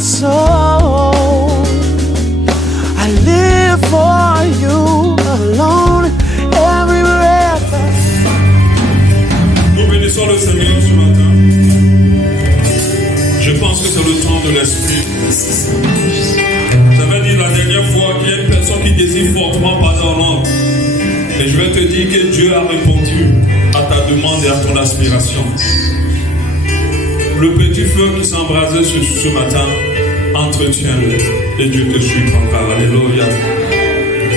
my soul. I live for you alone, every breath. Nous bénissons le Seigneur ce matin. Je pense que c'est le temps de l'esprit. J'avais dit la dernière fois qu'il y a une personne qui désire fortement parler en langue. Et je vais te dire que Dieu a répondu à ta demande et à ton aspiration. Le petit feu qui s'embrasait ce matin, entretiens-le et Dieu te surprendra. Alléluia.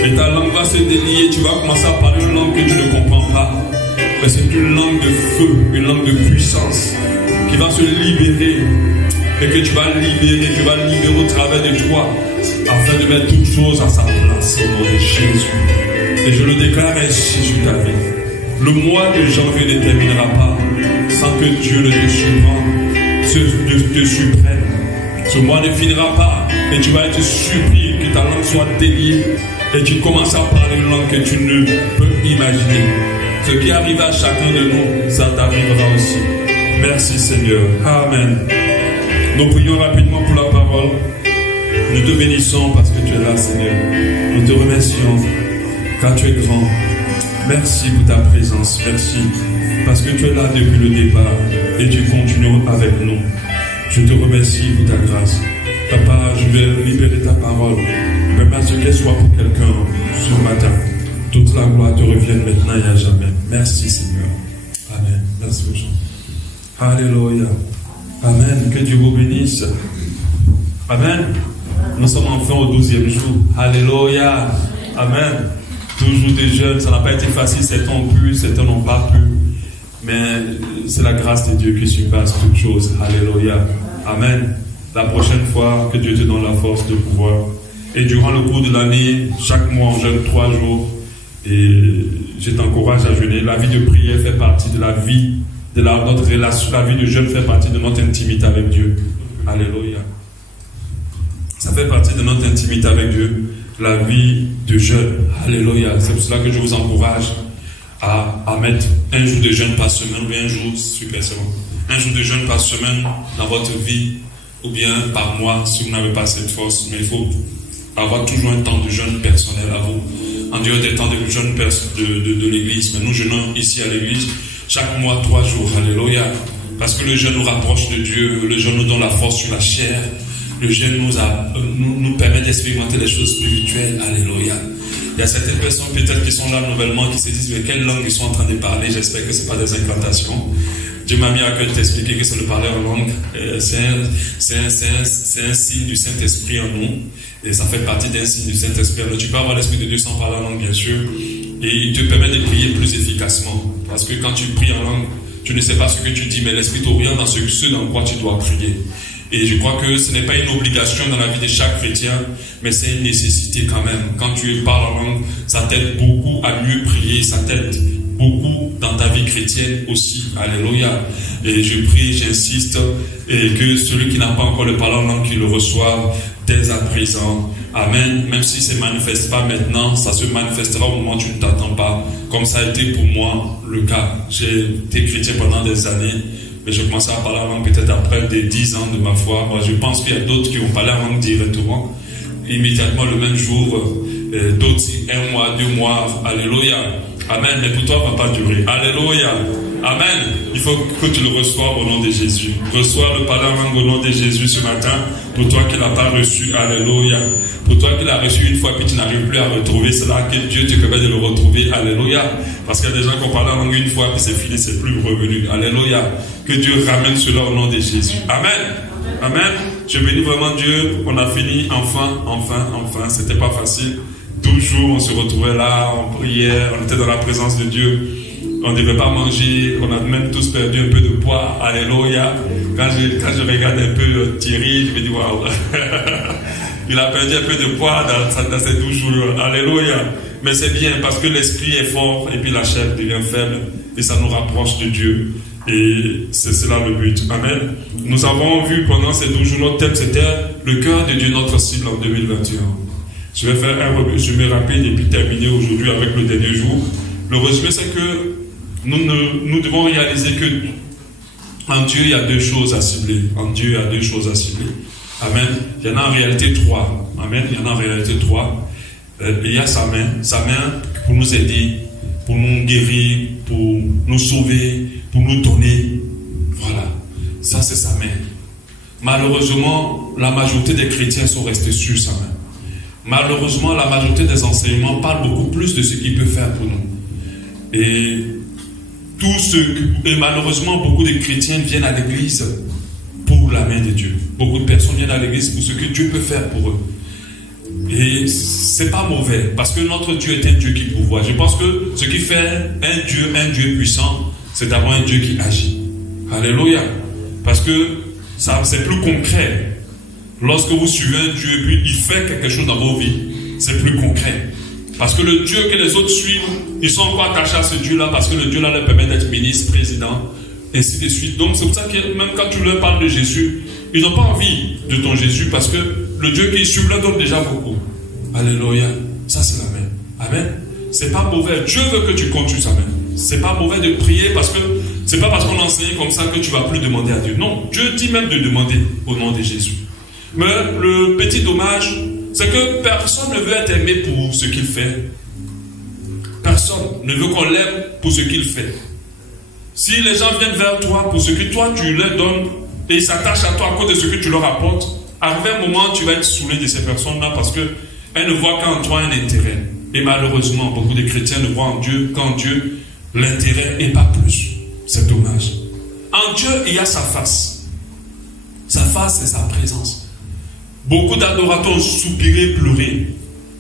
Et ta langue va se délier, tu vas commencer à parler une langue que tu ne comprends pas. Mais c'est une langue de feu, une langue de puissance qui va se libérer et que tu vas libérer au travers de toi afin de mettre toutes choses à sa place au nom de Jésus. Et je le déclare ainsi sur ta vie. Le mois de janvier ne terminera pas sans que Dieu ne te supprenne. Ce mois ne finira pas et tu vas être surpris que ta langue soit déliée et tu commences à parler une langue que tu ne peux imaginer. Ce qui arrive à chacun de nous, ça t'arrivera aussi. Merci Seigneur. Amen. Nous prions rapidement pour la parole. Nous te bénissons parce que tu es là, Seigneur. Nous te remercions car tu es grand. Merci pour ta présence. Merci parce que tu es là depuis le départ et tu continues avec nous. Je te remercie pour ta grâce. Papa, je vais libérer ta parole. Même à ce qu'elle soit pour quelqu'un ce matin. Toute la gloire te revienne maintenant et à jamais. Merci Seigneur. Amen. Merci beaucoup. Alléluia. Amen. Que Dieu vous bénisse. Amen. Nous sommes enfin au 12e jour. Alléluia. Amen. Toujours des jeunes. Ça n'a pas été facile. Certains ont pu, certains n'ont pas pu. Mais c'est la grâce de Dieu qui surpasse toutes choses. Alléluia. Amen. La prochaine fois, que Dieu te donne la force de pouvoir. Et durant le cours de l'année, chaque mois on jeûne 3 jours. Et je t'encourage à jeûner. La vie de prière fait partie de la vie, de notre relation. La vie de jeûne fait partie de notre intimité avec Dieu. Alléluia. Ça fait partie de notre intimité avec Dieu. La vie de jeûne. Alléluia. C'est pour cela que je vous encourage à mettre un jour de jeûne par semaine ou bien un jour super semaine. Un jour de jeûne par semaine dans votre vie ou bien par mois si vous n'avez pas cette force. Mais il faut avoir toujours un temps de jeûne personnel à vous. En dehors des temps de jeûne de l'église. Mais nous jeûnons ici à l'église chaque mois 3 jours. Alléluia. Parce que le jeûne nous rapproche de Dieu. Le jeûne nous donne la force sur la chair. Le jeûne nous permet d'expérimenter les choses spirituelles. Alléluia. Il y a certaines personnes peut-être qui sont là nouvellement qui se disent mais quelle langue ils sont en train de parler. J'espère que ce n'est pas des incantations. Dieu m'a mis à cœur de t'expliquer que c'est le parler en langue. C'est un signe du Saint-Esprit en nous. Et ça fait partie d'un signe du Saint-Esprit. Alors tu peux avoir l'Esprit de Dieu sans parler en langue, bien sûr. Et il te permet de prier plus efficacement. Parce que quand tu pries en langue, tu ne sais pas ce que tu dis, mais l'Esprit t'oriente dans ce dans quoi tu dois prier. Et je crois que ce n'est pas une obligation dans la vie de chaque chrétien, mais c'est une nécessité quand même. Quand tu parles en langue, ça t'aide beaucoup à mieux prier, ça t'aide beaucoup dans ta vie chrétienne aussi. Alléluia. Et je prie, j'insiste, et que celui qui n'a pas encore le parler en langue, qu'il le reçoive dès à présent. Amen. Même si ça ne se manifeste pas maintenant, ça se manifestera au moment où tu ne t'attends pas. Comme ça a été pour moi le cas. J'ai été chrétien pendant des années. Mais je commençais à parler en langue peut-être après des 10 ans de ma foi. Moi, je pense qu'il y a d'autres qui ont parlé en langue directement, immédiatement le même jour. D'autres, 1 mois, 2 mois. Alléluia. Amen. Mais pour toi, ça ne va pas durer. Alléluia. Amen. Il faut que tu le reçoives au nom de Jésus. Reçois le parler en langue au nom de Jésus ce matin. Pour toi qui ne l'as pas reçu. Alléluia. Pour toi qui l'as reçu une fois puis tu n'arrives plus à retrouver cela, que Dieu te permet de le retrouver. Alléluia. Parce qu'il y a des gens qui ont parlé en langue une fois puis c'est fini, c'est plus revenu. Alléluia. Que Dieu ramène cela au nom de Jésus. Amen. Amen. Je bénis vraiment Dieu. On a fini enfin. C'était pas facile. 12 jours, on se retrouvait là, on priait, on était dans la présence de Dieu. On ne devait pas manger, on a même tous perdu un peu de poids. Alléluia. Quand je regarde un peu Thierry, je me dis waouh. Il a perdu un peu de poids dans ces 12 jours. Alléluia. Mais c'est bien parce que l'esprit est fort et puis la chair devient faible et ça nous rapproche de Dieu. Et c'est cela le but. Amen. Nous avons vu pendant ces 12 jours, notre thème c'était le cœur de Dieu, notre cible en 2021. Je vais faire un résumé rapide et puis terminer aujourd'hui avec le dernier jour. Le résumé c'est que nous devons réaliser que en Dieu il y a 2 choses à cibler. En Dieu il y a 2 choses à cibler. Amen. Il y en a en réalité 3. Amen. Il y en a en réalité 3. Il y a sa main pour nous aider, pour nous guérir, pour nous sauver, pour nous donner. Voilà. Ça, c'est sa main. Malheureusement, la majorité des chrétiens sont restés sur sa main. Malheureusement, la majorité des enseignements parlent beaucoup plus de ce qu'il peut faire pour nous. Et malheureusement, beaucoup de chrétiens viennent à l'église pour la main de Dieu. Beaucoup de personnes viennent à l'église pour ce que Dieu peut faire pour eux. Et c'est pas mauvais, parce que notre Dieu est un Dieu qui pourvoit. Je pense que ce qui fait un Dieu puissant, c'est d'avoir un Dieu qui agit. Alléluia. Parce que ça, c'est plus concret. Lorsque vous suivez un Dieu et puis il fait quelque chose dans vos vies, c'est plus concret. Parce que le Dieu que les autres suivent, ils sont encore attachés à ce Dieu-là, parce que le Dieu-là leur permet d'être ministre, président, et ainsi de suite. Donc c'est pour ça que même quand tu leur parles de Jésus, ils n'ont pas envie de ton Jésus, parce que le Dieu qu'ils suivent leur donne déjà beaucoup. Alléluia. Ça c'est la main. Amen. C'est pas mauvais. Dieu veut que tu comptes sur sa main. C'est pas mauvais de prier, parce que c'est pas parce qu'on enseigne comme ça que tu vas plus demander à Dieu. Non, Dieu dit même de demander au nom de Jésus. Mais le petit dommage, c'est que personne ne veut être aimé pour ce qu'il fait. Personne ne veut qu'on l'aime pour ce qu'il fait. Si les gens viennent vers toi pour ce que toi tu leur donnes et ils s'attachent à toi à cause de ce que tu leur apportes, arrivé un moment tu vas être saoulé de ces personnes-là parce qu'elles ne voient qu'en toi un intérêt. Et malheureusement, beaucoup de chrétiens ne voient en Dieu qu'en Dieu l'intérêt et pas plus. C'est dommage. En Dieu, il y a sa face. Sa face, c'est sa présence. Beaucoup d'adorateurs ont soupiré, pleuré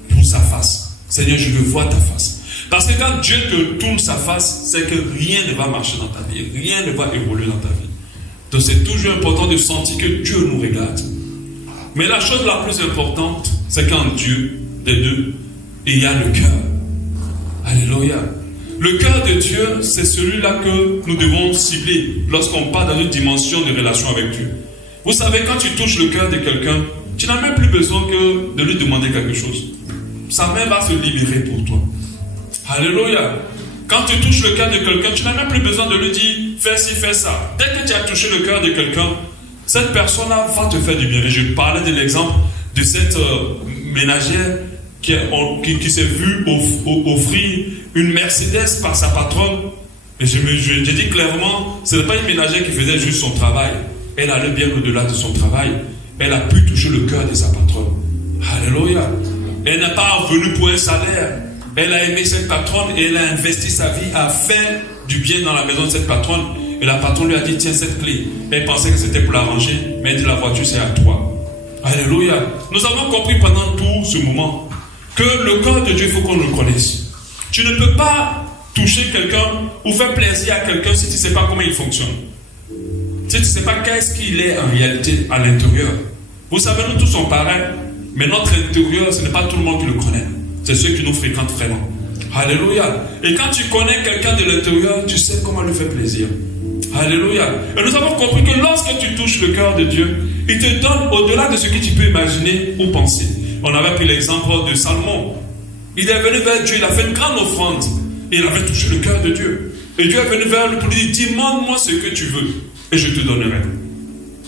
pour sa face. Seigneur, je veux voir ta face. Parce que quand Dieu te tourne sa face, c'est que rien ne va marcher dans ta vie. Rien ne va évoluer dans ta vie. Donc c'est toujours important de sentir que Dieu nous regarde. Mais la chose la plus importante, c'est qu'en Dieu, des deux, il y a le cœur. Alléluia. Le cœur de Dieu, c'est celui-là que nous devons cibler lorsqu'on part dans une dimension de relation avec Dieu. Vous savez, quand tu touches le cœur de quelqu'un, tu n'as même plus besoin que de lui demander quelque chose. Sa main va se libérer pour toi. Alléluia. Quand tu touches le cœur de quelqu'un, tu n'as même plus besoin de lui dire fais ci, fais ça. Dès que tu as touché le cœur de quelqu'un, cette personne-là va te faire du bien. Et je parlais de l'exemple de cette ménagère qui s'est vue offrir une Mercedes par sa patronne. Et je dis clairement, ce n'est pas une ménagère qui faisait juste son travail. Elle allait bien au-delà de son travail. Elle a pu toucher le cœur de sa patronne. Alléluia. Elle n'est pas venue pour un salaire. Elle a aimé cette patronne et elle a investi sa vie à faire du bien dans la maison de cette patronne. Et la patronne lui a dit, tiens cette clé. Elle pensait que c'était pour la ranger, mais elle dit, la voiture c'est à toi. Alléluia. Nous avons compris pendant tout ce moment que le cœur de Dieu, il faut qu'on le connaisse. Tu ne peux pas toucher quelqu'un ou faire plaisir à quelqu'un si tu ne sais pas comment il fonctionne. Si tu ne sais pas qu'est-ce qu'il est en réalité à l'intérieur. Vous savez, nous tous sommes pareils, mais notre intérieur, ce n'est pas tout le monde qui le connaît. C'est ceux qui nous fréquentent vraiment. Alléluia. Et quand tu connais quelqu'un de l'intérieur, tu sais comment lui faire plaisir. Alléluia. Et nous avons compris que lorsque tu touches le cœur de Dieu, il te donne au-delà de ce que tu peux imaginer ou penser. On avait pris l'exemple de Salomon. Il est venu vers Dieu, il a fait une grande offrande. Et il avait touché le cœur de Dieu. Et Dieu est venu vers lui pour lui dire, demande-moi ce que tu veux et je te donnerai.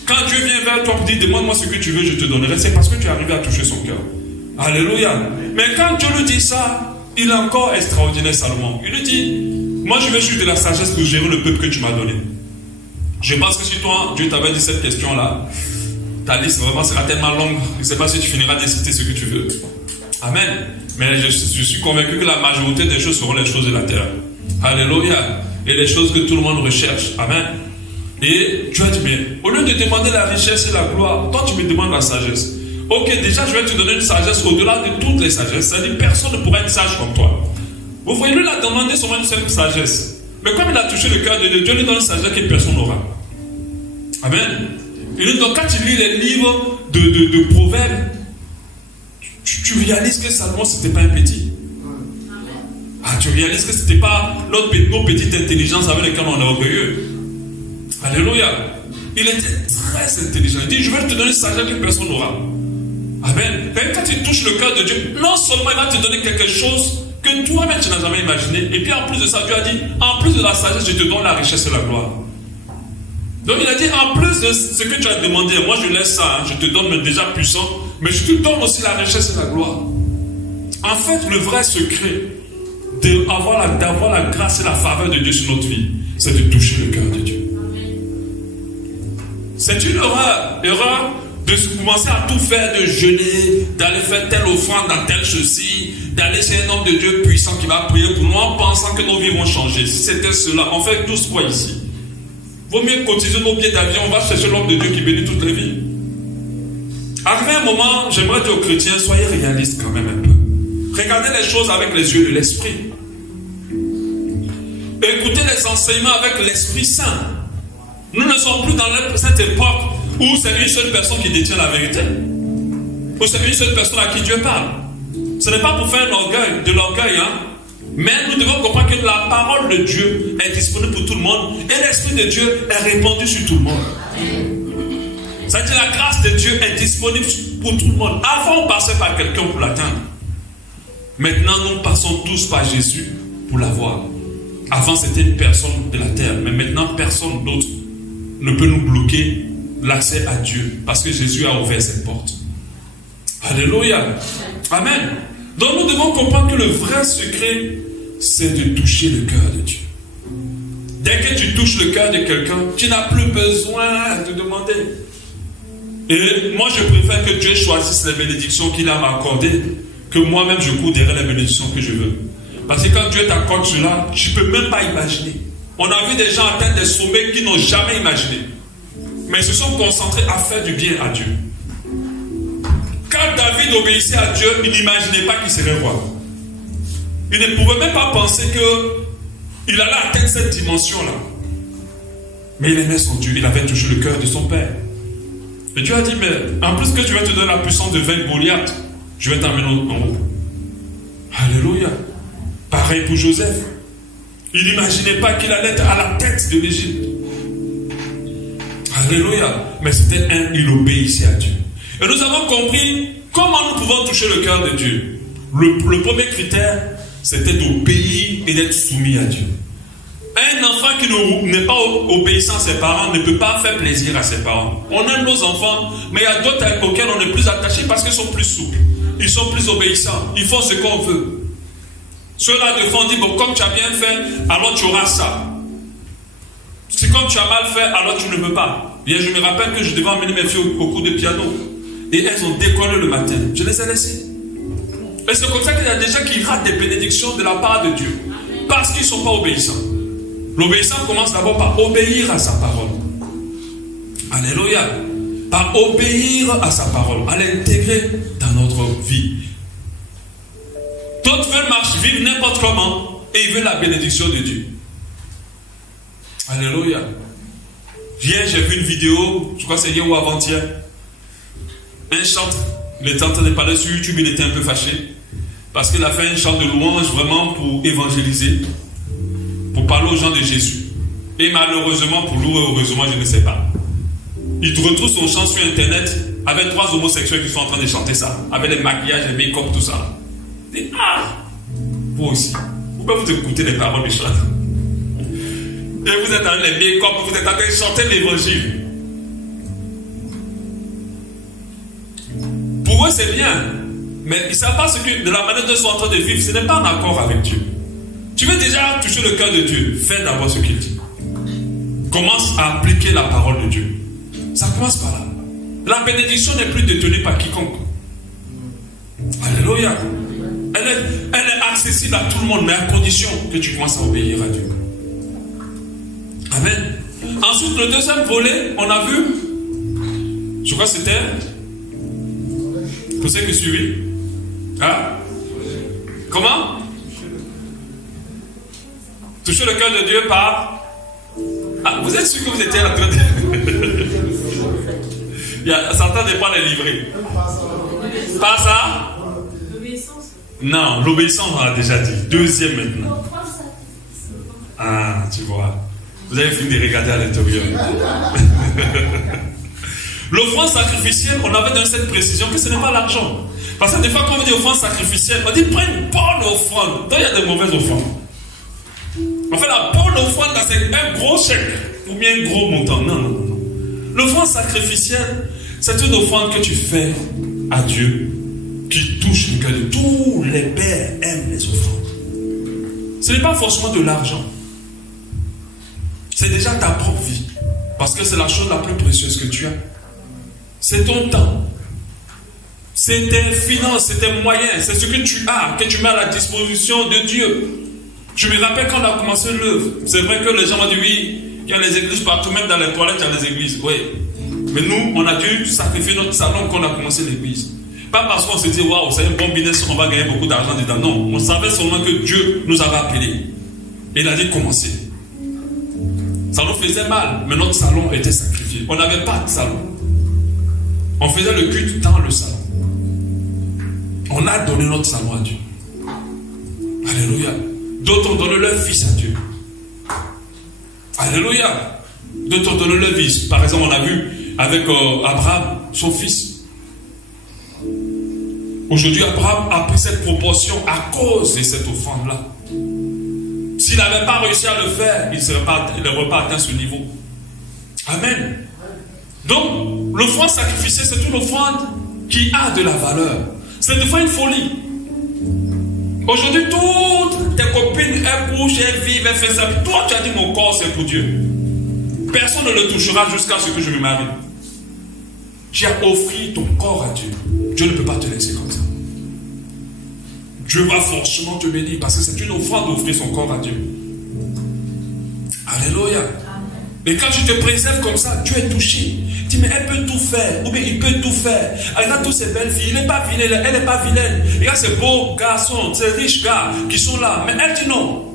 Quand Dieu vient vers toi pour dire, demande-moi ce que tu veux, je te donnerai, c'est parce que tu es arrivé à toucher son cœur. Alléluia. Mais quand Dieu lui dit ça, il est encore extraordinaire, Salomon. Il lui dit, moi je veux juste de la sagesse pour gérer le peuple que tu m'as donné. Je pense que si toi, Dieu t'avait dit cette question-là, ta liste vraiment sera tellement longue, je ne sais pas si tu finiras de citer ce que tu veux. Amen. Mais je suis convaincu que la majorité des choses seront les choses de la terre. Alléluia. Et les choses que tout le monde recherche. Amen. Et tu as dit, mais au lieu de demander la richesse et la gloire, toi tu me demandes la sagesse. Ok, déjà je vais te donner une sagesse au-delà de toutes les sagesses. C'est-à-dire personne ne pourra être sage comme toi. Vous voyez, lui il a demandé seulement une seule sagesse. Mais comme il a touché le cœur de Dieu, Dieu lui donne une sagesse que personne n'aura. Amen. Et donc quand tu lis les livres de proverbes, tu réalises que Salomon c'était pas un petit. Ah, tu réalises que c'était pas nos petites intelligences avec lesquelles on est orgueilleux. Alléluia. Il était très intelligent. Il dit, je vais te donner une sagesse que personne n'aura. Amen. Et quand tu touches le cœur de Dieu, non seulement il va te donner quelque chose que toi-même tu n'as jamais imaginé, et puis en plus de ça, Dieu a dit, en plus de la sagesse, je te donne la richesse et la gloire. Donc il a dit, en plus de ce que tu as demandé, moi je laisse ça, hein, je te donne déjà puissant, mais je te donne aussi la richesse et la gloire. En fait, le vrai secret d'avoir la grâce et la faveur de Dieu sur notre vie, c'est de toucher le cœur de Dieu. C'est une erreur de commencer à tout faire, de jeûner, d'aller faire telle offrande dans telle ceci, d'aller chez un homme de Dieu puissant qui va prier pour nous en pensant que nos vies vont changer. Si c'était cela, on fait tous quoi ici? Vaut mieux cotiser nos billets d'avion, on va chercher l'homme de Dieu qui bénit toutes les vies. Arrivé un moment, j'aimerais dire aux chrétiens, soyez réalistes quand même un peu. Regardez les choses avec les yeux de l'esprit. Écoutez les enseignements avec l'Esprit Saint. Nous ne sommes plus dans cette époque où c'est une seule personne qui détient la vérité. Où c'est une seule personne à qui Dieu parle. Ce n'est pas pour faire de l'orgueil, hein. Mais nous devons comprendre que la parole de Dieu est disponible pour tout le monde et l'Esprit de Dieu est répandu sur tout le monde. C'est-à-dire la grâce de Dieu est disponible pour tout le monde. Avant, on passait par quelqu'un pour l'atteindre. Maintenant, nous passons tous par Jésus pour l'avoir. Avant, c'était une personne de la terre, mais maintenant, personne d'autre ne peut nous bloquer l'accès à Dieu parce que Jésus a ouvert cette porte. Alléluia. Amen. Donc nous devons comprendre que le vrai secret, c'est de toucher le cœur de Dieu. Dès que tu touches le cœur de quelqu'un, tu n'as plus besoin de demander. Et moi, je préfère que Dieu choisisse les bénédictions qu'il a m'accordées, que moi-même je cours derrière les bénédictions que je veux. Parce que quand Dieu t'accorde cela, tu ne peux même pas imaginer. On a vu des gens atteindre des sommets qu'ils n'ont jamais imaginé. Mais ils se sont concentrés à faire du bien à Dieu. Quand David obéissait à Dieu, il n'imaginait pas qu'il serait roi. Il ne pouvait même pas penser qu'il allait atteindre cette dimension-là. Mais il aimait son Dieu, il avait touché le cœur de son père. Et Dieu a dit, mais en plus que tu vas te donner la puissance de vaincre Goliath, je vais t'amener en haut. Alléluia. Pareil pour Joseph. Il n'imaginait pas qu'il allait être à la tête de l'Égypte. Alléluia. Mais c'était il obéissait à Dieu. Et nous avons compris comment nous pouvons toucher le cœur de Dieu. Le premier critère, c'était d'obéir et d'être soumis à Dieu. Un enfant qui n'est pas obéissant à ses parents ne peut pas faire plaisir à ses parents. On aime nos enfants, mais il y a d'autres auxquels on est plus attaché parce qu'ils sont plus souples. Ils sont plus obéissants. Ils font ce qu'on veut. Ceux-là de fond disent, bon, comme tu as bien fait, alors tu auras ça. Si comme tu as mal fait, alors tu ne peux pas. Et je me rappelle que je devais emmener mes filles au cours de piano. Et elles ont décollé le matin. Je les ai laissées. Et c'est comme ça qu'il y a des gens qui ratent des bénédictions de la part de Dieu. Parce qu'ils ne sont pas obéissants. L'obéissant commence d'abord par obéir à sa parole. Alléluia. Par obéir à sa parole. À l'intégrer dans notre vie. D'autres veulent vivre n'importe comment. Et ils veulent la bénédiction de Dieu. Alléluia. Hier, j'ai vu une vidéo, je crois que c'est hier ou avant-hier. Un chanteur, il était en train de parler sur YouTube, il était un peu fâché. Parce qu'il a fait un chant de louange vraiment pour évangéliser, pour parler aux gens de Jésus. Et malheureusement, pour lui, heureusement, je ne sais pas. Il retrouve son chant sur Internet avec 3 homosexuels qui sont en train de chanter ça, avec les maquillages, les make-up, tout ça. Il dit, vous aussi, pourquoi vous écoutez les paroles du chant? Et vous êtes dans les make-up, vous êtes en train de chanter l'évangile. Pour eux, c'est bien. Mais ils ne savent pas ce que, de la manière dont ils sont en train de vivre, ce n'est pas en accord avec Dieu. Tu veux déjà toucher le cœur de Dieu, fais d'abord ce qu'il dit. Commence à appliquer la parole de Dieu. Ça commence par là. La bénédiction n'est plus détenue par quiconque. Alléluia. Elle est accessible à tout le monde, mais à condition que tu commences à obéir à Dieu. Amen. Ensuite, le deuxième volet, on a vu, je crois que c'était, vous savez que suivi? Hein? Comment? Toucher le cœur de Dieu par... vous êtes sûr que vous étiez en train de... Certains ne pas les livrer. Pas ça? L'obéissance. Non, l'obéissance, on l'a déjà dit. Deuxième maintenant. Tu vois. Vous avez fini de regarder à l'intérieur. L'offrande sacrificielle, on avait donné cette précision que ce n'est pas l'argent. Parce que des fois, quand on dit offrande sacrificielle, on dit prends une bonne offrande. Donc il y a des mauvaises offrandes. En fait, la bonne offrande, c'est un gros chèque ou bien un gros montant. Non, non, non. L'offrande sacrificielle, c'est une offrande que tu fais à Dieu qui touche le cœur de tous les pères aiment les offrandes. Ce n'est pas forcément de l'argent. C'est déjà ta propre vie. Parce que c'est la chose la plus précieuse que tu as. C'est ton temps. C'est tes finances, c'est tes moyens. C'est ce que tu as, que tu mets à la disposition de Dieu. Je me rappelle quand on a commencé l'œuvre. C'est vrai que les gens m'ont dit oui, il y a les églises partout, même dans les toilettes, il y a les églises. Oui. Mais nous, on a dû sacrifier notre salon quand on a commencé l'église. Pas parce qu'on s'est dit, waouh, c'est un bon business, on va gagner beaucoup d'argent dedans. Non, on savait seulement que Dieu nous avait appelés. Et il a dit, commencez. Ça nous faisait mal, mais notre salon était sacrifié. On n'avait pas de salon. On faisait le culte dans le salon. On a donné notre salon à Dieu. Alléluia. D'autres ont donné leur fils à Dieu. Alléluia. D'autres ont donné leur fils. Par exemple, on a vu avec Abraham, son fils. Aujourd'hui, Abraham a pris cette proportion à cause de cette offrande-là. S'il n'avait pas réussi à le faire, il n'aurait pas atteint ce niveau. Amen. Donc, l'offrande sacrificielle, c'est une offrande qui a de la valeur. C'est des fois une folie. Aujourd'hui, toutes tes copines, elles couchent, elles vivent, elles font ça. Toi, tu as dit mon corps, c'est pour Dieu. Personne ne le touchera jusqu'à ce que je me marie. Tu as offert ton corps à Dieu. Dieu ne peut pas te laisser comme ça. Dieu va forcément te bénir parce que c'est une offrande d'offrir son corps à Dieu. Alléluia. Et quand tu te préserves comme ça, Dieu est touché. Tu dis, mais elle peut tout faire. Ou bien il peut tout faire. Elle a toutes ces belles filles. Il n'est pas vilaine. Elle n'est pas vilaine. Il y a ces beaux garçons, ces riches gars qui sont là. Mais elle dit non.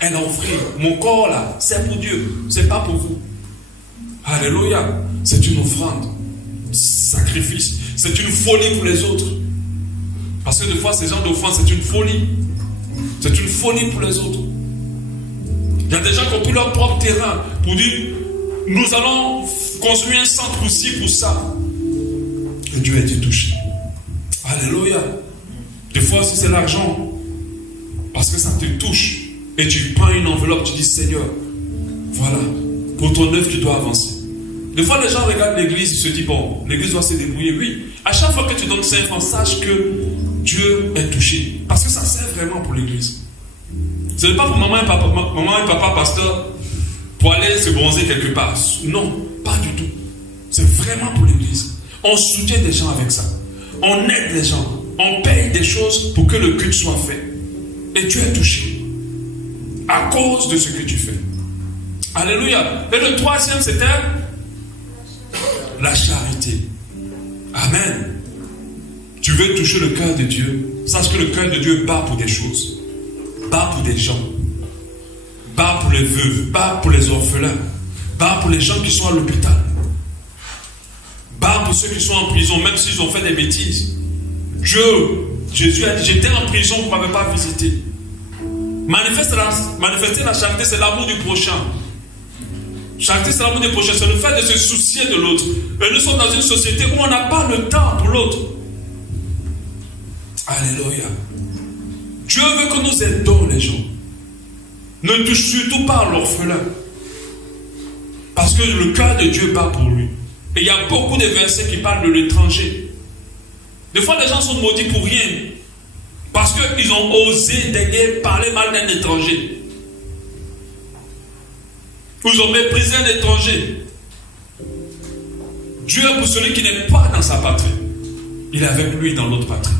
Elle a offert. Mon corps là, c'est pour Dieu. C'est pas pour vous. Alléluia. C'est une offrande. Sacrifice. C'est une folie pour les autres. Parce que des fois, ces gens d'offrande, c'est une folie. C'est une folie pour les autres. Il y a des gens qui ont pris leur propre terrain pour dire, nous allons construire un centre aussi pour ça. Et Dieu a été touché. Alléluia. Des fois, si c'est l'argent, parce que ça te touche, et tu prends une enveloppe, tu dis, Seigneur, voilà, pour ton œuvre, tu dois avancer. Des fois, les gens regardent l'église, ils se disent, bon, l'église doit se débrouiller. Oui, à chaque fois que tu donnes 5 francs, sache que Dieu est touché. Parce que ça sert vraiment pour l'église. Ce n'est pas pour maman et papa pasteur, pour aller se bronzer quelque part. Non, pas du tout. C'est vraiment pour l'église. On soutient des gens avec ça. On aide les gens. On paye des choses pour que le culte soit fait. Et Dieu est touché. À cause de ce que tu fais. Alléluia. Et le troisième, c'était la charité. Amen. Tu veux toucher le cœur de Dieu. Sache que le cœur de Dieu bat pour des choses. Bat pour des gens. Bat pour les veuves. Bat pour les orphelins. Bat pour les gens qui sont à l'hôpital. Bat pour ceux qui sont en prison, même s'ils ont fait des bêtises. Jésus a dit, j'étais en prison, vous ne m'avez pas visité. Manifester la charité, c'est l'amour du prochain. Charité, c'est l'amour du prochain. C'est le fait de se soucier de l'autre. Et nous sommes dans une société où on n'a pas le temps pour l'autre. Alléluia. Dieu veut que nous aidons les gens. Ne touche surtout pas à l'orphelin. Parce que le cœur de Dieu bat pour lui. Et il y a beaucoup de versets qui parlent de l'étranger. Des fois, les gens sont maudits pour rien. Parce qu'ils ont osé parler mal d'un étranger. Ils ont méprisé un étranger. Dieu est pour celui qui n'est pas dans sa patrie. Il est avec lui dans l'autre patrie.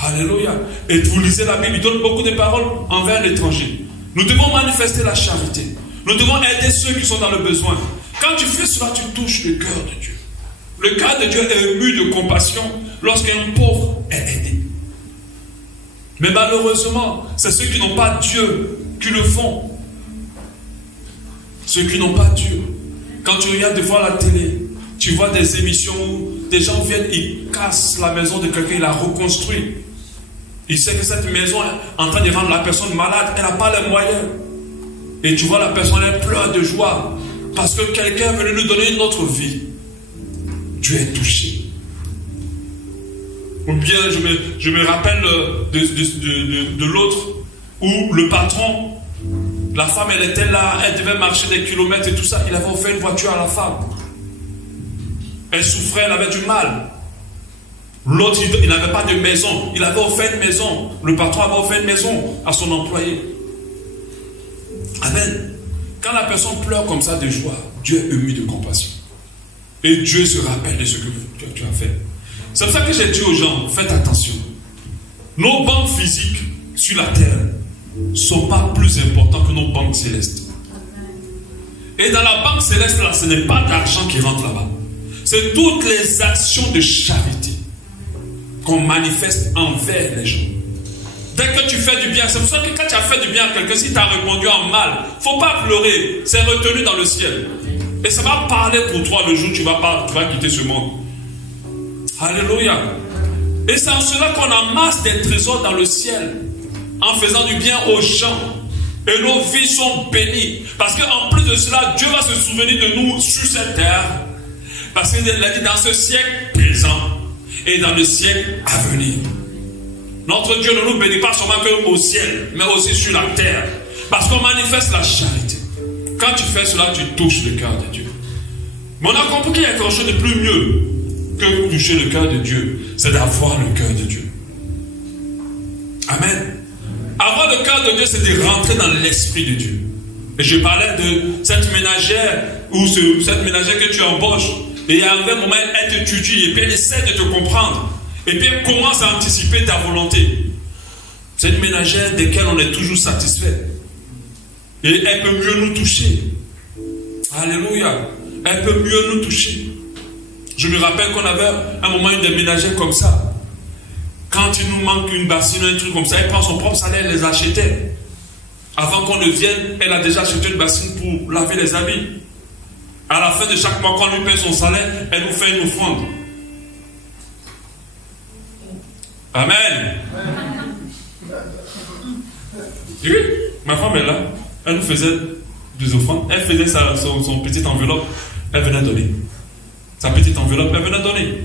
Alléluia. Et vous lisez la Bible, il donne beaucoup de paroles envers l'étranger. Nous devons manifester la charité. Nous devons aider ceux qui sont dans le besoin. Quand tu fais cela, tu touches le cœur de Dieu. Le cœur de Dieu est ému de compassion lorsqu'un pauvre est aidé. Mais malheureusement, c'est ceux qui n'ont pas Dieu qui le font. Ceux qui n'ont pas Dieu. Quand tu regardes des fois la télé, tu vois des émissions où des gens viennent, ils cassent la maison de quelqu'un, ils la reconstruisent. Il sait que cette maison est en train de rendre la personne malade, elle n'a pas les moyens. Et tu vois la personne, elle pleure de joie parce que quelqu'un est venu nous donner une autre vie. Dieu est touché. Ou bien je me rappelle de l'autre où le patron, la femme elle était là, elle devait marcher des kilomètres et tout ça, il avait offert une voiture à la femme. Elle souffrait, elle avait du mal. L'autre, il n'avait pas de maison, il avait offert une maison. Le patron avait offert une maison à son employé. Amen. Quand la personne pleure comme ça de joie, Dieu est ému de compassion. Et Dieu se rappelle de ce que tu as fait. C'est pour ça que j'ai dit aux gens, faites attention. Nos banques physiques sur la terre ne sont pas plus importantes que nos banques célestes. Et dans la banque céleste, là, ce n'est pas d'argent qui rentre là-bas. C'est toutes les actions de charité qu'on manifeste envers les gens. Dès que tu fais du bien, c'est pour ça que quand tu as fait du bien à quelqu'un, si tu as répondu en mal, il ne faut pas pleurer, c'est retenu dans le ciel. Et ça va parler pour toi le jour où tu vas quitter ce monde. Alléluia. Et c'est en cela qu'on amasse des trésors dans le ciel, en faisant du bien aux gens. Et nos vies sont bénies. Parce qu'en plus de cela, Dieu va se souvenir de nous sur cette terre. Parce qu'il a dit dans ce siècle présent et dans le siècle à venir. Notre Dieu ne nous bénit pas seulement qu'au ciel, mais aussi sur la terre. Parce qu'on manifeste la charité. Quand tu fais cela, tu touches le cœur de Dieu. Mais on a compris qu'il y a quelque chose de plus mieux que toucher le cœur de Dieu. C'est d'avoir le cœur de Dieu. Amen. Avoir le cœur de Dieu, c'est de rentrer dans l'esprit de Dieu. Et je parlais de cette ménagère, ou cette ménagère que tu embauches. Et à un moment, elle t'étudie, et puis elle essaie de te comprendre. Et puis elle commence à anticiper ta volonté. C'est une ménagère desquelles on est toujours satisfait. Et elle peut mieux nous toucher. Alléluia. Elle peut mieux nous toucher. Je me rappelle qu'on avait un moment une des ménagères comme ça. Quand il nous manque une bassine, un truc comme ça, elle prend son propre salaire, elle les achetait. Avant qu'on ne vienne, elle a déjà acheté une bassine pour laver les habits. À la fin de chaque mois, quand on lui paie son salaire, elle nous fait une offrande. Amen. Oui, ma femme est là. Elle nous faisait des offrandes. Elle faisait son petite enveloppe. Elle venait donner. Sa petite enveloppe, elle venait donner.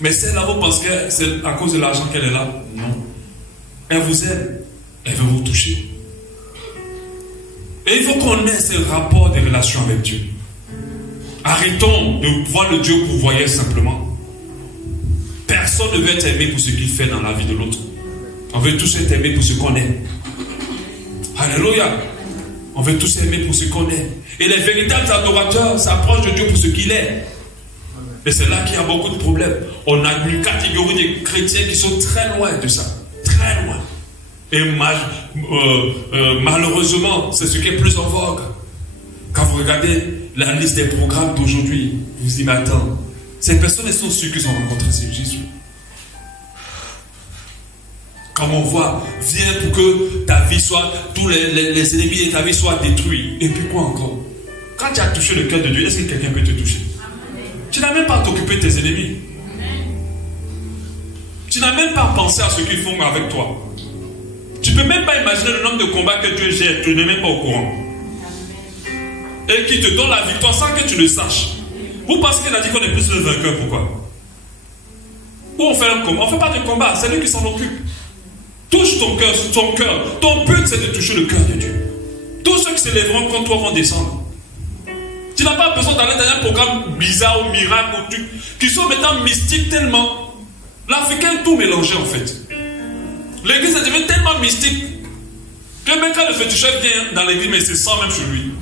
Mais celle-là, vous pensez que c'est à cause de l'argent qu'elle est là? Non. Elle vous aime. Elle veut vous toucher. Et il faut qu'on ait ce rapport de relation avec Dieu. Arrêtons de voir le Dieu que vous voyez simplement. Personne ne veut être aimé pour ce qu'il fait dans la vie de l'autre. On veut tous être aimés pour ce qu'on est. Alléluia. On veut tous aimer pour ce qu'on est. Et les véritables adorateurs s'approchent de Dieu pour ce qu'il est. Et c'est là qu'il y a beaucoup de problèmes. On a une catégorie de chrétiens qui sont très loin de ça. Très loin. Et malheureusement, c'est ce qui est plus en vogue. Quand vous regardez la liste des programmes d'aujourd'hui, vous vous dites, mais attends, ces personnes, elles sont sûres qu'ils ont rencontré Jésus. Comme on voit, viens pour que ta vie soit, tous les ennemis de ta vie soient détruits. Et puis quoi encore? Quand tu as touché le cœur de Dieu, est-ce que quelqu'un peut te toucher? Tu n'as même pas à t'occuper de tes ennemis. Tu n'as même pas à penser à ce qu'ils font avec toi. Tu ne peux même pas imaginer le nombre de combats que Dieu gère, tu n'es même pas au courant. Et qui te donne la victoire sans que tu le saches. Vous pensez qu'il a dit qu'on est plus le vainqueur, pourquoi? Ou on fait un combat? On ne fait pas de combat, c'est lui qui s'en occupe. Touche ton cœur, ton cœur. Ton but, c'est de toucher le cœur de Dieu. Tous ceux qui se lèveront contre toi vont descendre. Tu n'as pas besoin d'aller dans un programme bizarre ou miracle ou truc, qui sont maintenant mystiques tellement. L'Africain est tout mélangé en fait. L'église est devenue tellement mystique que même quand le féticheur vient dans l'église, mais c'est sans même sur lui.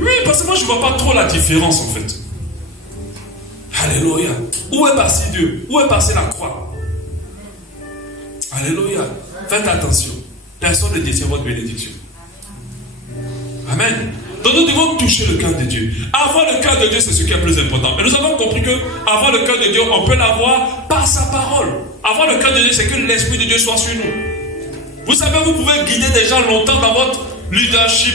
Oui, parce que moi je ne vois pas trop la différence en fait. Alléluia. Où est passé Dieu? Où est passée la croix? Alléluia. Faites attention. Personne ne détient votre bénédiction. Amen. Donc nous devons toucher le cœur de Dieu. Avoir le cœur de Dieu, c'est ce qui est le plus important. Et nous avons compris que avoir le cœur de Dieu, on peut l'avoir par sa parole. Avoir le cœur de Dieu, c'est que l'Esprit de Dieu soit sur nous. Vous savez, vous pouvez guider des gens longtemps dans votre leadership.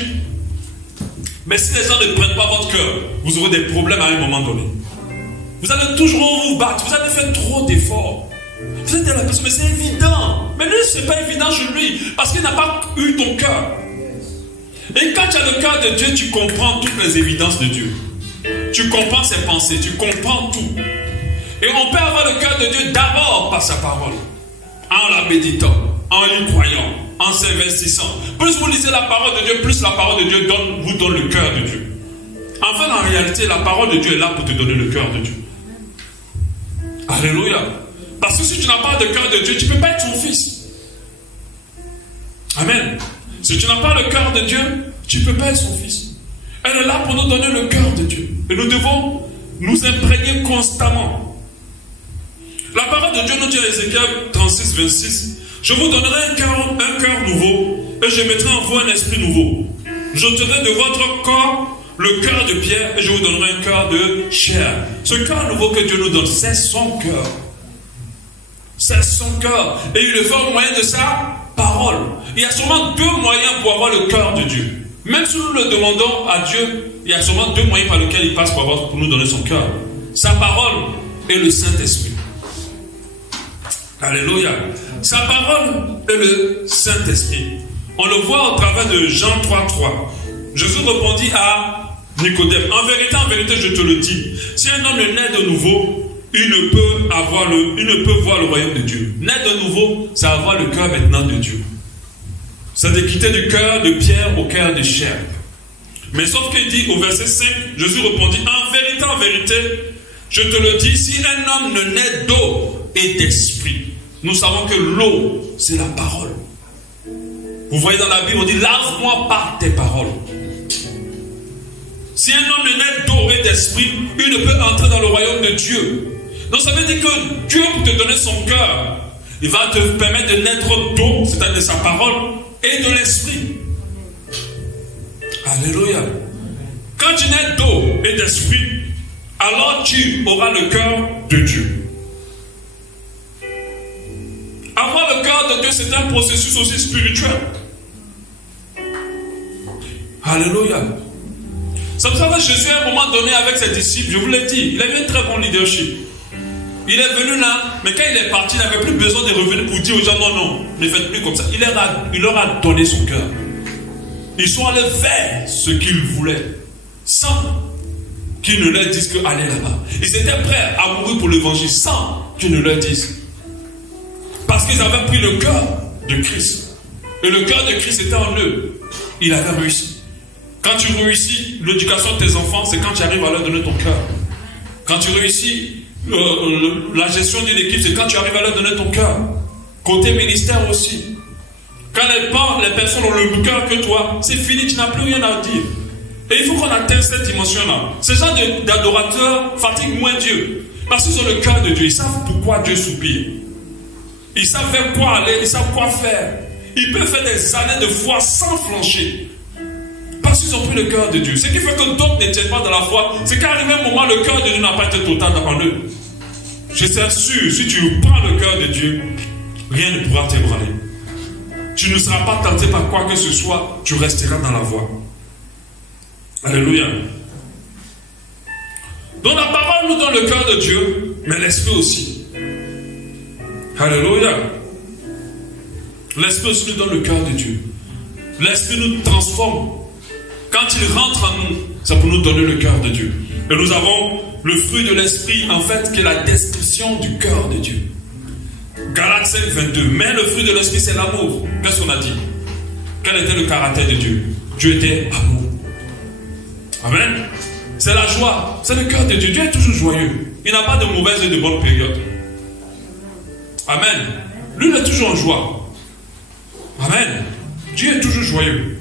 Mais si les gens ne prennent pas votre cœur, vous aurez des problèmes à un moment donné. Vous allez toujours vous battre. Vous avez fait trop d'efforts. Vous êtes la personne, mais c'est évident. Mais lui, ce n'est pas évident chez lui. Parce qu'il n'a pas eu ton cœur. Et quand tu as le cœur de Dieu, tu comprends toutes les évidences de Dieu. Tu comprends ses pensées, tu comprends tout. Et on peut avoir le cœur de Dieu d'abord par sa parole. en la méditant, en y croyant, en s'investissant. Plus vous lisez la parole de Dieu, plus la parole de Dieu vous donne le cœur de Dieu. En fait, en réalité, la parole de Dieu est là pour te donner le cœur de Dieu. Alléluia. Parce que si tu n'as pas de cœur de Dieu, tu ne peux pas être son fils. Amen. Si tu n'as pas le cœur de Dieu, tu ne peux pas être son fils. Elle est là pour nous donner le cœur de Dieu. Et nous devons nous imprégner constamment. La parole de Dieu nous dit à Ézéchiel 36, 26, je vous donnerai un cœur nouveau et je mettrai en vous un esprit nouveau. J'ôterai de votre corps le cœur de pierre et je vous donnerai un cœur de chair. Ce cœur nouveau que Dieu nous donne, c'est son cœur. C'est son cœur. Et il le fait au moyen de sa parole. Il y a seulement deux moyens pour avoir le cœur de Dieu. Même si nous le demandons à Dieu, il y a seulement deux moyens par lesquels il passe pour nous donner son cœur. Sa parole et le Saint-Esprit. Alléluia. Sa parole et le Saint-Esprit. On le voit au travers de Jean 3:3. Jésus répondit à Nicodème, en vérité, je te le dis, si un homme naît de nouveau, il ne peut voir le royaume de Dieu. Naître de nouveau, c'est avoir le cœur maintenant de Dieu. C'est de quitter du cœur de pierre au cœur de chair. Mais sauf qu'il dit au verset 5, Jésus répondit, en vérité, je te le dis, si un homme ne naît d'eau et d'esprit, nous savons que l'eau, c'est la parole. Vous voyez dans la Bible, on dit, lave-moi par tes paroles. Si un homme ne naît d'eau et d'esprit, il ne peut entrer dans le royaume de Dieu. Donc ça veut dire que Dieu, pour te donner son cœur, il va te permettre de naître d'eau, c'est-à-dire de sa parole, et de l'esprit. Alléluia. Quand tu nais d'eau et d'esprit, alors tu auras le cœur de Dieu. Avoir le cœur de Dieu, c'est un processus aussi spirituel. Alléluia. C'est pour ça que Jésus, à un moment donné, avec ses disciples, je vous l'ai dit, il avait un très bon leadership. Il est venu là, mais quand il est parti, il n'avait plus besoin de revenir pour dire aux gens, non, ne faites plus comme ça. Il leur a donné son cœur. Ils sont allés vers ce qu'ils voulaient, sans qu'ils ne leur disent que allez là-bas. Ils étaient prêts à mourir pour l'évangile, sans qu'ils ne leur disent. Parce qu'ils avaient pris le cœur de Christ. Et le cœur de Christ était en eux. Il avait réussi. Quand tu réussis l'éducation de tes enfants, c'est quand tu arrives à leur donner ton cœur. Quand tu réussis la gestion d'une équipe, c'est quand tu arrives à leur donner ton cœur. Côté ministère aussi. Quand les personnes ont le même cœur que toi, c'est fini, tu n'as plus rien à dire. Et il faut qu'on atteigne cette dimension-là. Ces gens d'adorateurs fatiguent moins Dieu. Parce qu'ils ont le cœur de Dieu. Ils savent pourquoi Dieu soupire. Ils savent vers quoi aller, ils savent quoi faire. Ils peuvent faire des années de foi sans flancher. Parce qu'ils ont pris le cœur de Dieu. Ce qui fait que d'autres ne tiennent pas dans la foi, c'est qu'à arriver un moment, le cœur de Dieu n'a pas été total en eux. Je t'assure, si tu prends le cœur de Dieu, rien ne pourra t'ébranler. Tu ne seras pas tenté par quoi que ce soit, tu resteras dans la voie. Alléluia. Donc la parole nous donne le cœur de Dieu, mais l'esprit aussi. Alléluia. L'esprit aussi nous donne le cœur de Dieu. L'esprit nous transforme. Quand il rentre en nous, c'est pour nous donner le cœur de Dieu. Et nous avons le fruit de l'esprit, en fait, qui est la description du cœur de Dieu. Galates 5, 22. Mais le fruit de l'esprit, c'est l'amour. Qu'est-ce qu'on a dit? Quel était le caractère de Dieu? Dieu était amour. Amen. C'est la joie. C'est le cœur de Dieu. Dieu est toujours joyeux. Il n'a pas de mauvaises et de bonnes périodes. Amen. Lui, il est toujours en joie. Amen. Dieu est toujours joyeux.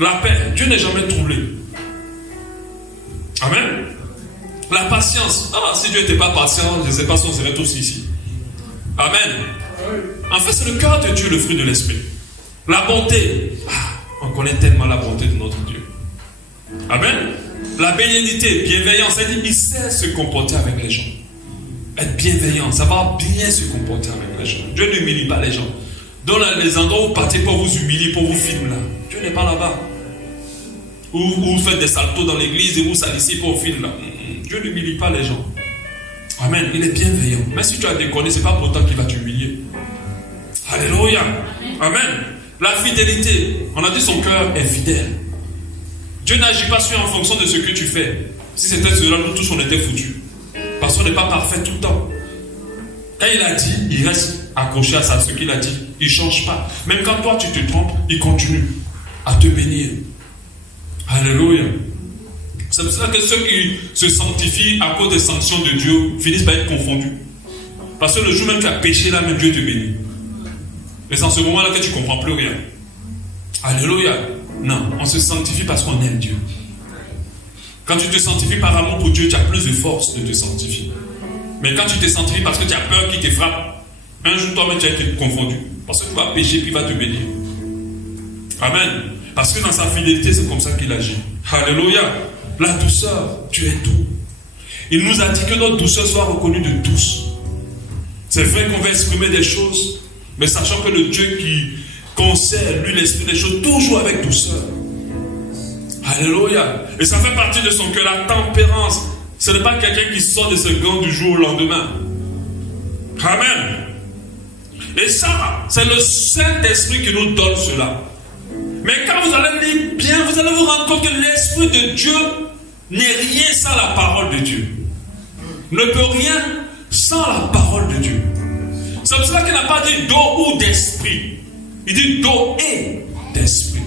La paix. Dieu n'est jamais troublé. Amen. La patience. Ah, si Dieu n'était pas patient, je ne sais pas si on serait tous ici. Amen. En fait, c'est le cœur de Dieu, le fruit de l'esprit. La bonté. Ah, on connaît tellement la bonté de notre Dieu. Amen. La bénignité, bienveillance. C'est-à-dire, il sait se comporter avec les gens. Être bienveillant, savoir bien se comporter avec les gens. Dieu n'humilie pas les gens. Dans les endroits où vous partez pour vous humilier, pour vous filmer là, Dieu n'est pas là-bas. Où vous faites des saltos dans l'église et vous salissez pour film là. Dieu n'humilie pas les gens. Amen. Il est bienveillant. Mais si tu as déconné, ce n'est pas pour autant qu'il va t'humilier. Alléluia. Amen. La fidélité. On a dit son cœur est fidèle. Dieu n'agit pas en fonction de ce que tu fais. Si c'était cela, nous tous on était foutus. Parce qu'on n'est pas parfait tout le temps. Quand il a dit, il reste. accroché à ça, ce qu'il a dit. Il ne change pas. Même quand toi tu te trompes, il continue à te bénir. Alléluia. C'est pour ça que ceux qui se sanctifient à cause des sanctions de Dieu finissent par être confondus. Parce que le jour même tu as péché, là même Dieu te bénit. Mais c'est en ce moment-là que tu ne comprends plus rien. Alléluia. Non, on se sanctifie parce qu'on aime Dieu. Quand tu te sanctifies par amour pour Dieu, tu as plus de force de te sanctifier. Mais quand tu te sanctifies parce que tu as peur qu'il te frappe, un jour toi-même tu vas être confondu. Parce que tu vas pécher puis il va te bénir. Amen. Parce que dans sa fidélité, c'est comme ça qu'il agit. Alléluia. La douceur, tu es doux. Il nous a dit que notre douceur soit reconnue de tous. C'est vrai qu'on va exprimer des choses, mais sachant que le Dieu qui concerne, lui, l'esprit des choses, toujours avec douceur. Alléluia. Et ça fait partie de son cœur. La tempérance, ce n'est pas quelqu'un qui sort de ce gant du jour au lendemain. Amen. Et ça, c'est le Saint-Esprit qui nous donne cela. Mais quand vous allez lire bien, vous allez vous rendre compte que l'Esprit de Dieu n'est rien sans la parole de Dieu. Ne peut rien sans la parole de Dieu. C'est pour cela qu'il n'a pas dit d'eau ou d'esprit. Il dit d'eau et d'esprit.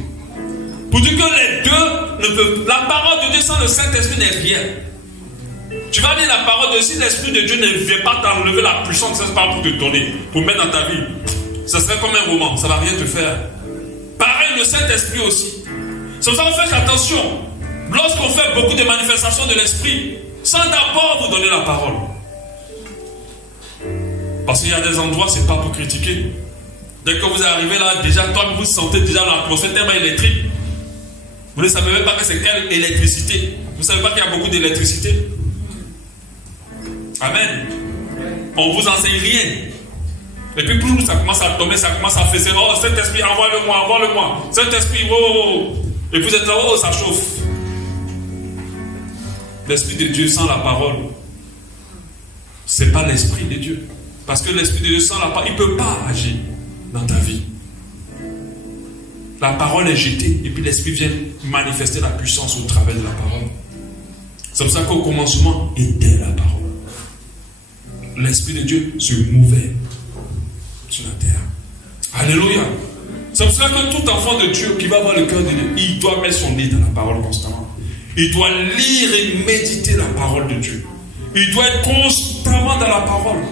Pour dire que les deux ne peuvent... La parole de Dieu sans le Saint-Esprit n'est rien. Tu vas lire la parole de Dieu, si l'Esprit de Dieu ne vient pas t'enlever la puissance de cette parole pour te donner, pour mettre dans ta vie, ça serait comme un roman, ça ne va rien te faire. Pareil, le Saint-Esprit aussi. C'est pour ça qu'on fait attention. Lorsqu'on fait beaucoup de manifestations de l'Esprit, sans d'abord vous donner la parole. Parce qu'il y a des endroits, ce n'est pas pour critiquer. Dès que vous arrivez là, déjà, toi, vous sentez déjà l'atmosphère tellement électrique. Vous ne savez même pas que c'est quelle électricité. Vous ne savez pas qu'il y a beaucoup d'électricité. Amen. On ne vous enseigne rien. Et puis pour nous, ça commence à tomber, ça commence à fesser. Oh, Saint-Esprit, envoie-le-moi, envoie-le-moi. Saint-Esprit, oh. Et puis vous êtes là, oh, ça chauffe. L'Esprit de Dieu sans la parole, ce n'est pas l'Esprit de Dieu. Parce que l'Esprit de Dieu sans la parole, il ne peut pas agir dans ta vie. La parole est jetée et puis l'Esprit vient manifester la puissance au travers de la parole. C'est pour ça qu'au commencement était la parole. L'Esprit de Dieu se mouvait sur la terre. Alléluia. C'est pour cela que tout enfant de Dieu qui va avoir le cœur de Dieu, il doit mettre son nez dans la parole constamment. Il doit lire et méditer la parole de Dieu. Il doit être constamment dans la parole.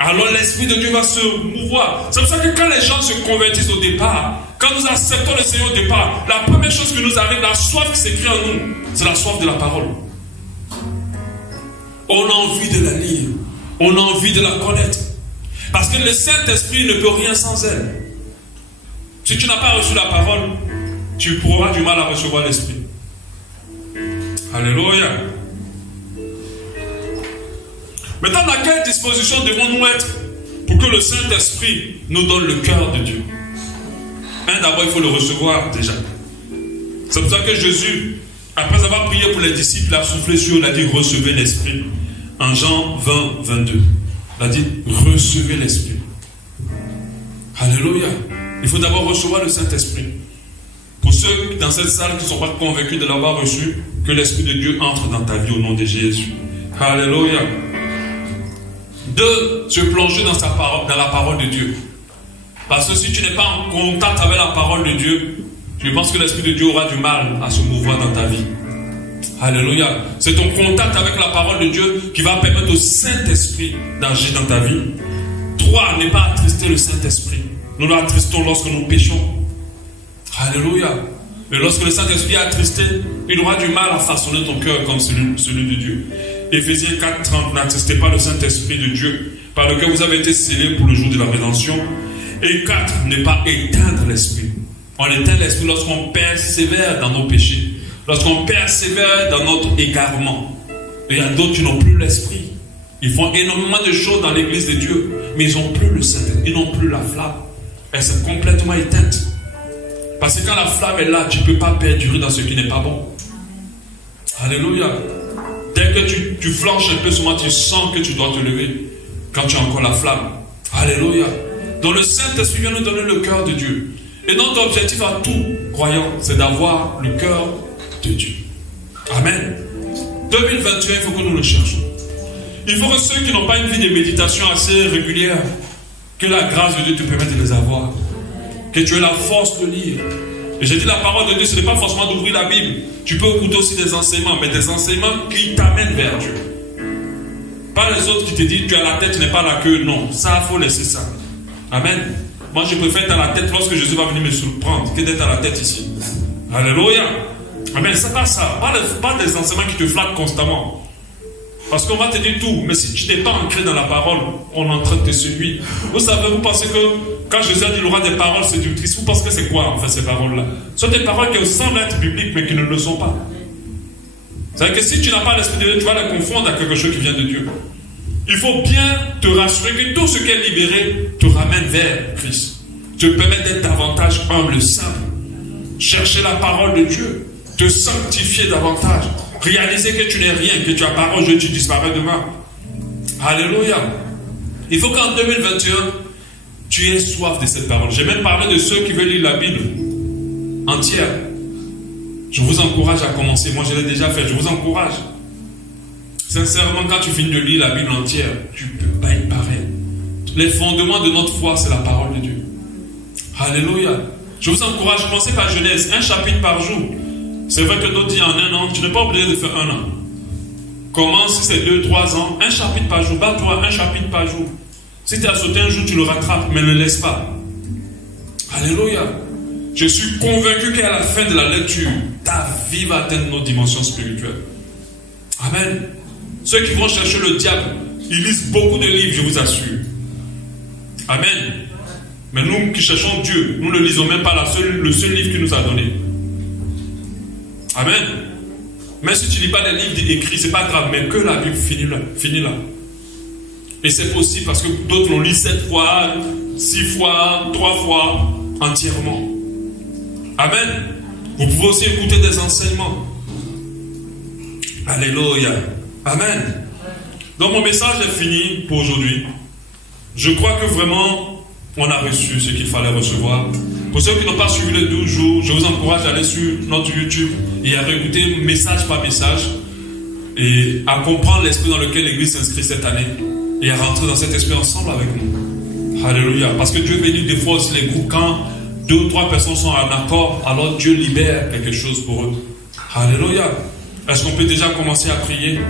Alors l'Esprit de Dieu va se mouvoir. C'est pour ça que quand les gens se convertissent au départ, quand nous acceptons le Seigneur au départ, la première chose qui nous arrive, la soif qui s'écrit en nous, c'est la soif de la parole. On a envie de la lire. On a envie de la connaître. Parce que le Saint-Esprit ne peut rien sans elle. Si tu n'as pas reçu la parole, tu pourras du mal à recevoir l'Esprit. Alléluia. Maintenant, dans quelle disposition devons-nous être pour que le Saint-Esprit nous donne le cœur de Dieu? D'abord, il faut le recevoir déjà. C'est pour ça que Jésus, après avoir prié pour les disciples, il a soufflé sur eux, il a dit recevez l'Esprit. En Jean 20, 22, il a dit recevez l'Esprit. Alléluia. Il faut d'abord recevoir le Saint-Esprit. Pour ceux dans cette salle qui ne sont pas convaincus de l'avoir reçu, que l'Esprit de Dieu entre dans ta vie au nom de Jésus. Alléluia. 2, se plonger dans la parole de Dieu. Parce que si tu n'es pas en contact avec la parole de Dieu, je pense que l'Esprit de Dieu aura du mal à se mouvoir dans ta vie. Alléluia. C'est ton contact avec la parole de Dieu qui va permettre au Saint-Esprit d'agir dans ta vie. 3, ne pas attrister le Saint-Esprit. Nous l'attristons lorsque nous péchons. Alléluia. Mais lorsque le Saint-Esprit est attristé, il aura du mal à façonner ton cœur comme celui de Dieu. Éphésiens 4, 30, n'attristez pas le Saint-Esprit de Dieu, par lequel vous avez été scellés pour le jour de la rédemption. Et 4, ne pas éteindre l'Esprit. On éteint l'Esprit lorsqu'on persévère dans nos péchés, lorsqu'on persévère dans notre égarement. Et il y a d'autres qui n'ont plus l'Esprit. Ils font énormément de choses dans l'église de Dieu, mais ils n'ont plus le Saint-Esprit, ils n'ont plus la flamme. Elle s'est complètement éteinte. Parce que quand la flamme est là, tu ne peux pas perdurer dans ce qui n'est pas bon. Alléluia. Dès que tu flanches un peu, souvent tu sens que tu dois te lever quand tu as encore la flamme. Alléluia. Donc le Saint-Esprit vient nous donner le cœur de Dieu. Et notre objectif à tout croyant, c'est d'avoir le cœur de Dieu. Amen. 2021, il faut que nous le cherchions. Il faut que ceux qui n'ont pas une vie de méditation assez régulière, Que la grâce de Dieu te permette de les avoir. Que tu aies la force de lire. Et j'ai dit la parole de Dieu, ce n'est pas forcément d'ouvrir la Bible. Tu peux écouter aussi des enseignements, mais des enseignements qui t'amènent vers Dieu. Pas les autres qui te disent tu as la tête, tu n'es pas la queue. Non, ça, il faut laisser ça. Amen. Moi, je préfère être à la tête lorsque Jésus va venir me surprendre que d'être à la tête ici. Alléluia. Amen. C'est pas ça. Pas des enseignements qui te flattent constamment. Parce qu'on va te dire tout. Mais si tu n'es pas ancré dans la parole, on est en train de te séduire. Vous savez, vous pensez que quand Jésus a dit il aura des paroles séductrices, vous pensez que c'est quoi en fait ces paroles-là? Ce sont des paroles qui semblent être bibliques mais qui ne le sont pas. C'est-à-dire que si tu n'as pas l'Esprit de Dieu, tu vas les confondre à quelque chose qui vient de Dieu. Il faut bien te rassurer que tout ce qui est libéré te ramène vers Christ. Te permet d'être davantage humble, simple. Chercher la parole de Dieu. Te sanctifier davantage. Réaliser que tu n'es rien, que tu as parole de Dieu, tu disparais demain. Alléluia. Il faut qu'en 2021, tu aies soif de cette parole. J'ai même parlé de ceux qui veulent lire la Bible entière. Je vous encourage à commencer. Moi, je l'ai déjà fait. Je vous encourage. Sincèrement, quand tu finis de lire la Bible entière, tu ne peux pas y pareil. Les fondements de notre foi, c'est la parole de Dieu. Alléluia. Je vous encourage, commencez par Genèse, un chapitre par jour. C'est vrai que d'autres disent en un an, tu n'es pas obligé de faire un an. Commence si c'est 2-3 ans, un chapitre par jour. Bats-toi un chapitre par jour. Si tu as sauté un jour, tu le rattrapes, mais ne laisse pas. Alléluia. Je suis convaincu qu'à la fin de la lecture, ta vie va atteindre nos dimensions spirituelles. Amen. Ceux qui vont chercher le diable, ils lisent beaucoup de livres, je vous assure. Amen. Mais nous qui cherchons Dieu, nous ne lisons même pas le seul livre qu'il nous a donné. Amen. Même si tu ne lis pas les livres écrits, ce n'est pas grave, mais que la Bible finit là. Et c'est possible parce que d'autres l'ont lu 7 fois, 6 fois, 3 fois, entièrement. Amen. Vous pouvez aussi écouter des enseignements. Alléluia. Amen. Donc mon message est fini pour aujourd'hui. Je crois que vraiment, on a reçu ce qu'il fallait recevoir. Pour ceux qui n'ont pas suivi les 12 jours, je vous encourage à aller sur notre YouTube et à réécouter message par message et à comprendre l'esprit dans lequel l'Église s'inscrit cette année et à rentrer dans cet esprit ensemble avec nous. Alléluia. Parce que Dieu bénit des fois aussi les groupes quand 2 ou 3 personnes sont en accord, alors Dieu libère quelque chose pour eux. Alléluia. Est-ce qu'on peut déjà commencer à prier?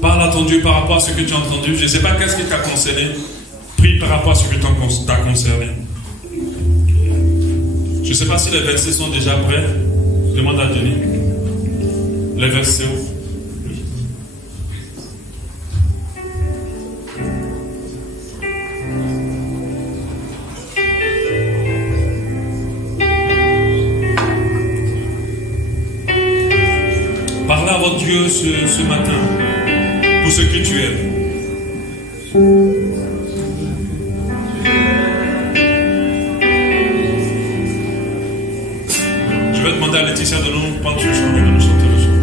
Parle à ton Dieu par rapport à ce que tu as entendu. Je ne sais pas qu'est-ce qui t'a concerné. Prie par rapport à ce que t'a concerné. Je ne sais pas si les versets sont déjà prêts. Demande à Denis. Les versets. Parlez à votre Dieu ce matin pour ce que tu es. Je vais demander à Laetitia de nous prendre sur le de nous chanter le chant.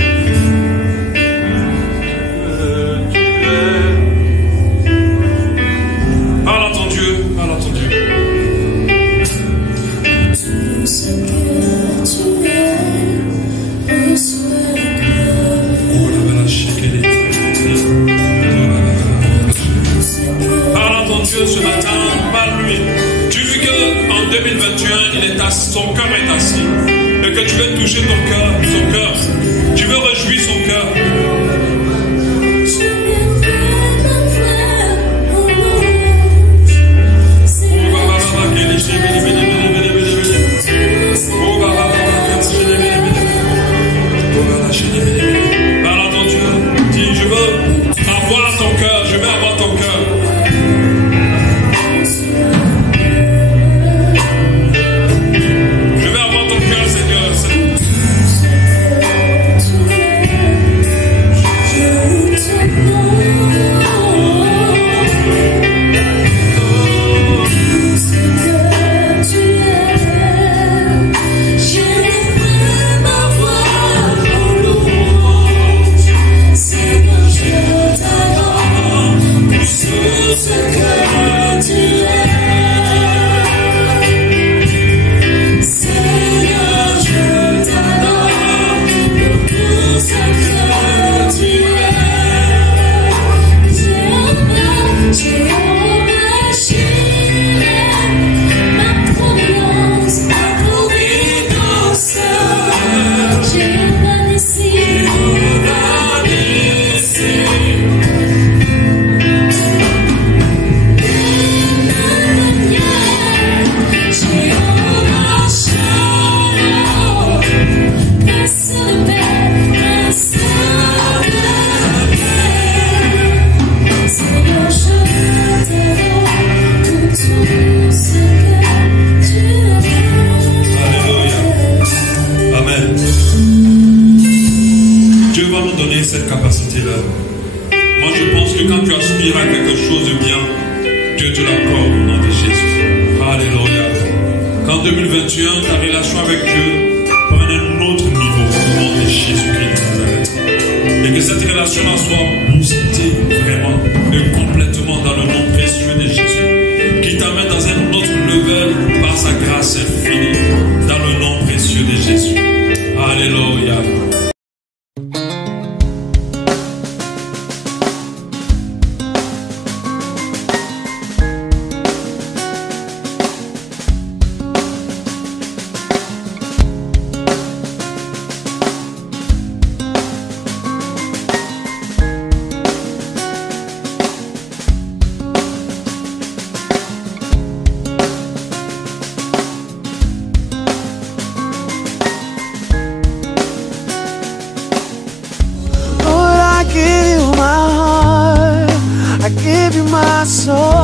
Parle à ton Dieu, parle à ton Dieu. Tout ce que tu es, reçois Parle à ton Dieu ce matin, parle-lui. Tu dis qu'en 2021, son cœur est assis. Et que tu veux toucher ton cœur, son cœur. Tu veux réjouir son cœur. Parle à ton Dieu. Dis, je veux avoir ton cœur, je veux avoir ton cœur. Je veux avoir ton cœur, Seigneur. cette capacité-là. Moi, je pense que quand tu aspires à quelque chose de bien, Dieu te l'accorde au nom de Jésus. Alléluia. Qu'en 2021, ta relation avec Dieu prenne un autre niveau au nom de Jésus-Christ de Nazareth. Et que cette relation-là soit boostée vraiment et complètement dans le nom précieux de Jésus. Qui t'amène dans un autre level par sa grâce infinie. Dans le nom précieux de Jésus. Alléluia. I give you my heart, I give you my soul.